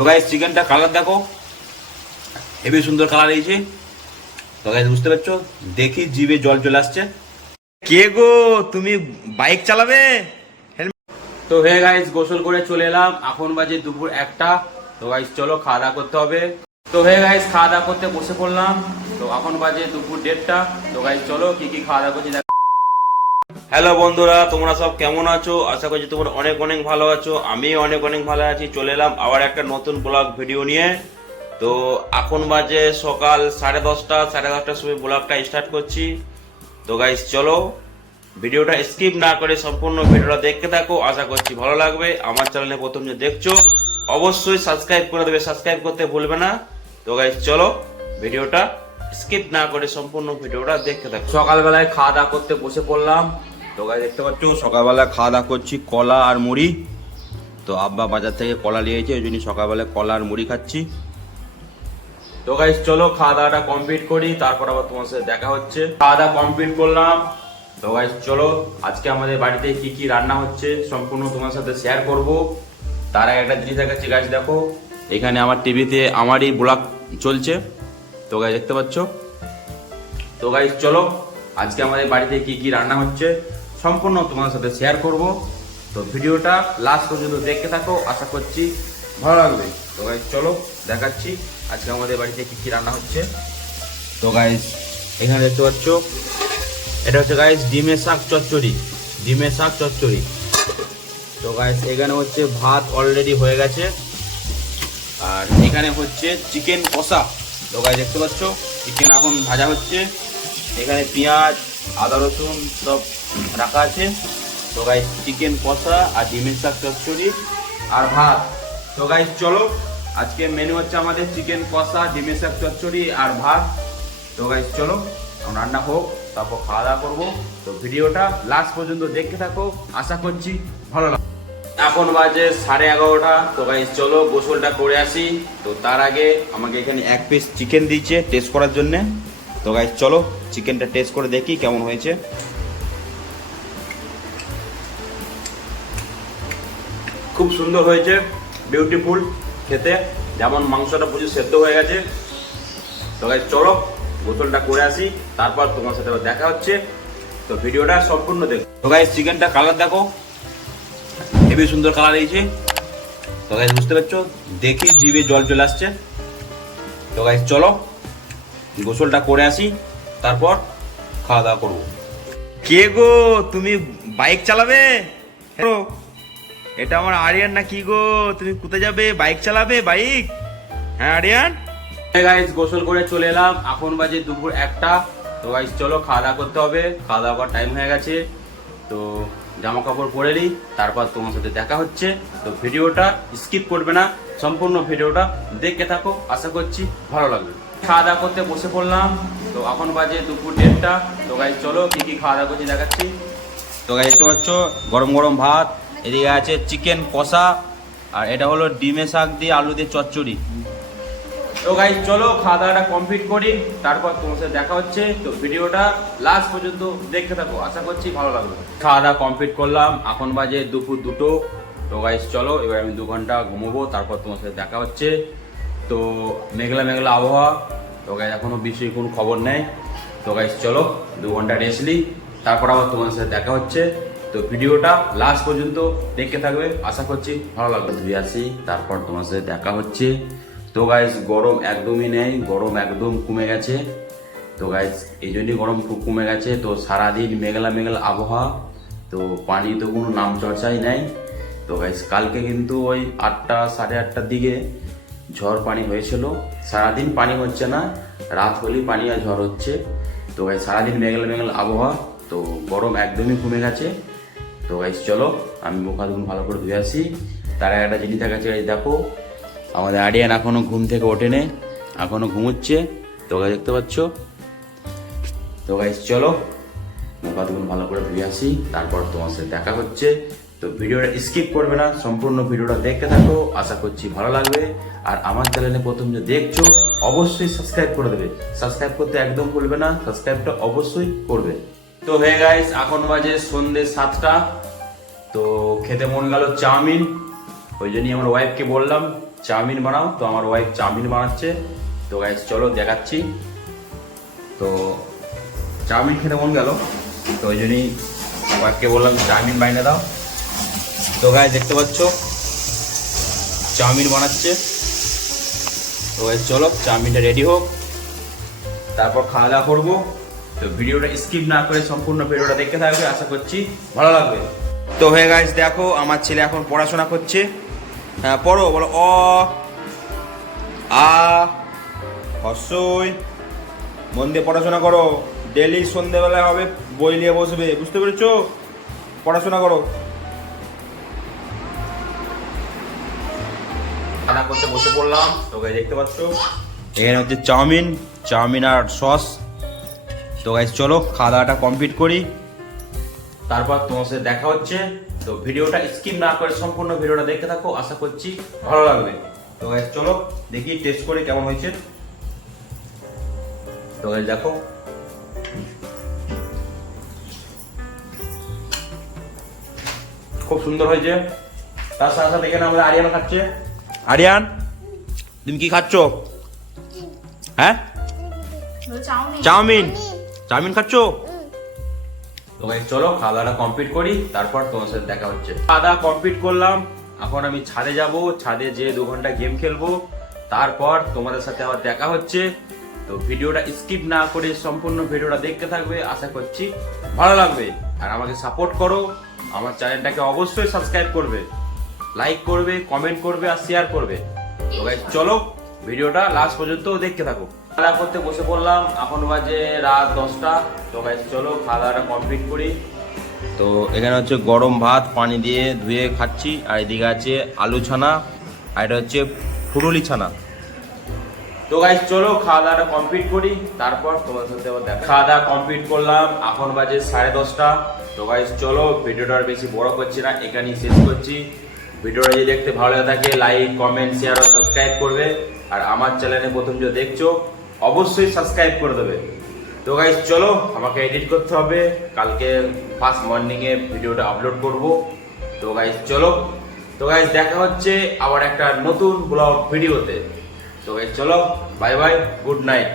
তো গাইস চিকেনটা কালার দেখো। হেবি সুন্দর কালার হয়েছে তো গাইস বুঝতে পারছ? দেখি জিভে জল চলে আসছে। কে গো? তুমি বাইক চালাবে? তো হে গাইস গোসল করে চলে এলাম। এখন বাজে দুপুর একটা। তো গাইস চলো খাওয়া দাওয়া করতে হবে। তো হে গাইস খাওয়া দাওয়া করতে বসে পড়লাম। তো এখন বাজে দুপুর দেড়টা। তো গাইস চলো কি কি খাওয়া দাওয়া করছি হ্যালো বন্ধুরা, তোমরা সব কেমন আছো? আশা করছি তোমরা অনেক অনেক ভালো আছো। আমি অনেক অনেক ভালো আছি, চলে এলাম আবার একটা নতুন ব্লগ ভিডিও নিয়ে। তো এখন বাজে সকাল সাড়ে দশটা, সাড়ে দশটার সময় ব্লগটা স্টার্ট করছি। তো গাইস চলো, ভিডিওটা স্কিপ না করে সম্পূর্ণ ভিডিওটা দেখতে থাকো। আশা করছি ভালো লাগবে। আমার চ্যানেলে প্রথম যে দেখছ, অবশ্যই সাবস্ক্রাইব করে দেবে। সাবস্ক্রাইব করতে ভুলবে না। তো গাইস চলো, ভিডিওটা স্কিপ না করে সম্পূর্ণ ভিডিওটা দেখতে থাকো। সকালবেলায় খাওয়া দাওয়া করতে বসে পড়লাম। তো গাইস দেখতে পাচ্ছ, সকালবেলা খাওয়া দাওয়া করছি, কলা আর মুড়ি। তো আব্বা বাজার থেকে কলা নিয়েছে ওই জন্য সকালবেলা কলা আর মুড়ি খাচ্ছি। তো গাইস চলো খাওয়া দাওয়াটা কমপ্লিট করি, তারপর আবার তোমার সাথে দেখা হচ্ছে। খাওয়া দাওয়া কমপ্লিট করলাম। তো গাইস চলো, আজকে আমাদের বাড়িতে কি কি রান্না হচ্ছে, সম্পূর্ণ তোমার সাথে শেয়ার করব। তার আগে একটা জিনিস দেখাচ্ছি গাছ দেখো। এখানে আমার টিভিতে আমারই ব্লগ চলছে। তো গাইস দেখতে পাচ্ছ? তো গাইস চলো, আজকে আমাদের বাড়িতে কি কি রান্না হচ্ছে। সম্পূর্ণ তোমার সাথে শেয়ার করব। তো ভিডিওটা লাস্ট পর্যন্ত দেখতে থাকো, আশা করছি ভালো লাগবে। তো গাইস চলো দেখাচ্ছি আজকে আমাদের বাড়িতে কি কি রান্না হচ্ছে। তো গাইস এখানে দেখতে পাচ্ছ, এটা হচ্ছে গাইস ডিমের শাক চচ্চড়ি, ডিমের শাক চচ্চড়ি। তো গাইস এখানে হচ্ছে ভাত অলরেডি হয়ে গেছে। আর এখানে হচ্ছে চিকেন কষা। তো গাইস দেখতে পাচ্ছ চিকেন এখন ভাজা হচ্ছে। এখানে পেঁয়াজ আদা, রসুন সব রাখা আছে। তো গাইস চিকেন কষা আর ডিমের শাক চচ্চড়ি আর ভাত। তো গাইস চলো, আজকে মেনু হচ্ছে আমাদের চিকেন কষা, ডিমের শাক চচ্চড়ি আর ভাত। তো গাইস চলো রান্না হোক, তারপর খাওয়া দাওয়া করব। তো ভিডিওটা লাস্ট পর্যন্ত দেখতে থাকো। আশা করছি ভালো লাগবে। এখন বাজে সাড়ে এগারোটা। তো গাইস চলো, গোসলটা করে আসি। তো তার আগে আমাকে এখানে এক পিস চিকেন দিয়েছে টেস্ট করার জন্য। তো গাইস চলো চিকেনটা টেস্ট করে দেখি কেমন হয়েছে। খুব সুন্দর হয়েছে বিউটিফুল খেতে। যেমন মাংসটা প্রচুর সেদ্ধ হয়ে গেছে। তো চলো গোসলটা করে আসি, তারপর তোমার সাথে দেখা হচ্ছে। তো ভিডিওটা সম্পূর্ণ দেখো। তো গাইস চিকেনটা কালার দেখো। হেবি সুন্দর কালার হয়েছে তো গাইস বুঝতে পারছ? দেখি জিভে জল চলে আসছে। তো গাইস চলো, গোসলটা করে আসি। তারপর খাওয়া দাওয়া করব। কে গো তুমি বাইক চালাবে? এটা আমার আরিয়ান না কি গো? তুমি কোথায় যাবে? বাইক চালাবে? বাইক? হ্যাঁ আরিয়ান? গাইস গোসল করে চলে এলাম। এখন বাজে দুপুর একটা। তো গাইস চলো খাওয়া দাওয়া করতে হবে। খাওয়া দাওয়া করার টাইম হয়ে গেছে। তো জামা কাপড় পরে নিই তারপর তোমার সাথে দেখা হচ্ছে। তো ভিডিওটা স্কিপ করবে না। সম্পূর্ণ ভিডিওটা দেখতে থাকো। আশা করছি ভালো লাগবে। খাওয়া দাওয়া করতে বসে পড়লাম। তো এখন বাজে দুপুর দেড়টা। তো গাইস চলো কি কি খাওয়া দাওয়া করছি দেখাচ্ছি। তো গাইস দেখতে পাচ্ছ, গরম গরম ভাত, এদিকে আছে চিকেন কষা, আর এটা হলো ডিমে শাক দিয়ে আলু দিয়ে চচ্চড়ি। তো গাইস চলো খাওয়া দাওয়াটা কমপ্লিট করি, তারপর তোমার সাথে দেখা হচ্ছে। তো ভিডিওটা লাস্ট পর্যন্ত দেখতে থাকো, আশা করছি ভালো লাগবে। খাওয়া দাওয়া কমপ্লিট করলাম, এখন বাজে দুপুর দুটো। তো গাইস চলো, এবার আমি দু ঘণ্টা ঘুমোবো, তারপর তোমার সাথে দেখা হচ্ছে। তো মেঘলা মেঘলা আবহাওয়া তো গাইস এখনও বৃষ্টির কোনো খবর নেই। তো গাইস চলো দু ঘণ্টা রেস্ট নিই তারপর আবার তোমার সাথে দেখা হচ্ছে। তো ভিডিওটা লাস্ট পর্যন্ত দেখতে থাকবে। আশা করছি ভালো লাগবে। ধুয়ে আসি তারপর তোমার সাথে দেখা হচ্ছে। তো গাইস গরম একদমই নেই। গরম একদম কমে গেছে। তো গাইস এই জন্যই গরম খুব কমে গেছে। তো সারাদিন মেঘলা মেঘলা আবহাওয়া। তো পানি তো কোনো নাম চর্চাই নেই। তো গাইস কালকে কিন্তু ওই আটটা সাড়ে আটটার দিকে ঝড় পানি হয়েছিল। সারাদিন পানি হচ্ছে না, রাত হলেই পানি আর ঝড় হচ্ছে। তো গাইস সারাদিন মেঘলা মেঘলা আবহাওয়া, তো গরম একদমই কমে গেছে। তো গাইস চলো, আমি মুখ হাত ভালো করে ধুয়ে আসি। তার একটা জিনিস দেখাচ্ছে গাইস দেখো, আমাদের আরিয়ান এখনও ঘুম থেকে ওঠেনে, এখনও ঘুমোচ্ছে। তো গাইস দেখতে পাচ্ছ? তো গাইস চলো মুখ হাত ভালো করে ধুয়ে আসি। তারপর তোমার সাথে দেখা হচ্ছে। তো ভিডিওটা স্কিপ করবে না, সম্পূর্ণ ভিডিওটা দেখতে থাকো, আশা করছি ভালো লাগবে। আর আমার চ্যানেলে প্রথম যে দেখছ, অবশ্যই সাবস্ক্রাইব করে দেবে। সাবস্ক্রাইব করতে একদম ভুলবে না সাবস্ক্রাইবটা অবশ্যই করবে। তো হে গাইস এখন বাজে সন্ধ্যে সাতটা। তো খেতে মন গেল চাউমিন। ওই জন্যই আমার ওয়াইফকে বললাম, চাউমিন বানাও। তো আমার ওয়াইফ চাউমিন বানাচ্ছে। তো গাইস চলো দেখাচ্ছি। তো চাউমিন খেতে মন গেল। তো ওই জন্যই ওয়াইফকে বললাম, চাউমিন বানিয়ে দাও। তো গায়ে দেখতে পাচ্ছ? চাউমিন বানাচ্ছে। তো গাইজ চলো, চাউমিনটা রেডি হোক। তারপর খাওয়া দাওয়া করব। তো ভিডিওটা স্কিপ না করে সম্পূর্ণ ভিডিওটা দেখতে থাকবে, আশা করছি ভালো লাগবে। তো হয়ে গাইজ দেখো, আমার ছেলে এখন পড়াশোনা করছে। হ্যাঁ পড়ো, বলো, অ, আ দিয়ে পড়াশোনা করো। ডেলি সন্ধেবেলায় হবে, বই নিয়ে বসবে, বুঝতে পেরেছ? পড়াশোনা করো। খানা করতে বসে পড়লাম। তোকে দেখতে পাচ্ছ? এখানে হচ্ছে চাউমিন চাউমিন আর সস। তো গাইজ চলো খাওয়া দাওয়াটা কমপ্লিট করি। তারপর তোমার সাথে দেখা হচ্ছে। তো ভিডিওটা স্কিপ না করে সম্পূর্ণ ভিডিওটা দেখতে থাকো। আশা করছি ভালো লাগবে। তো গাইজ চলো, দেখি টেস্ট করে কেমন হয়েছে। তো গাইজ দেখো। খুব সুন্দর হয়েছে। তার সাথে সাথে এখানে আমাদের আরিয়ান খাচ্ছে। আরিয়ান তুমি কি খাচ্ছ? হ্যাঁ? চাউমিন। চাউমিন খাচ্ছ? তো চলো খাওয়া দাওয়াটা কমপ্লিট করি তারপর তোমার সাথে দেখা হচ্ছে। খাওয়া দাওয়া কমপ্লিট করলাম এখন আমি ছাদে যাব ছাদে যে দু ঘণ্টা গেম খেলব তারপর তোমাদের সাথে আবার দেখা হচ্ছে। তো ভিডিওটা স্কিপ না করে সম্পূর্ণ ভিডিওটা দেখতে থাকবে আশা করছি ভালো লাগবে। আর আমাকে সাপোর্ট করো আমার চ্যানেলটাকে অবশ্যই সাবস্ক্রাইব করবে। লাইক করবে কমেন্ট করবে আর শেয়ার করবে। তো guys, চলো ভিডিওটা লাস্ট পর্যন্ত দেখতে থাকো। খাওয়া করতে বসে পড়লাম এখন বাজে রাত দশটা। তো গাইজ চলো খাওয়া দাওয়াটা কমপ্লিট করি। তো এখানে হচ্ছে গরম ভাত পানি দিয়ে ধুয়ে খাচ্ছি আর এদিকে আছে আলু ছানা আর এটা হচ্ছে ফুরুলি ছানা। তো গাইজ চলো খাওয়া দাওয়াটা কমপ্লিট করি। তারপর তোমার সাথে আবার দেখা। খাওয়া দাওয়া কমপ্লিট করলাম এখন বাজে সাড়ে দশটা। তো গাইজ চলো ভিডিওটা আর বেশি বড় করছি না এখানেই শেষ করছি। ভিডিওটা যদি দেখতে ভালো লাগে থাকে লাইক কমেন্ট শেয়ার ও সাবস্ক্রাইব করবে। আর আমার চ্যানেলে প্রথম যদি দেখছ, অবশ্যই সাবস্ক্রাইব করে দেবে। তো গাইজ চলো, আমাকে এডিট করতে হবে। কালকে ফার্স্ট মর্নিংয়ে ভিডিওটা আপলোড করব। তো গাইজ চলো। তো গাইজ দেখা হচ্ছে আবার একটা নতুন ব্লগ ভিডিওতে। তো গাইজ চলো বাই বাই গুড নাইট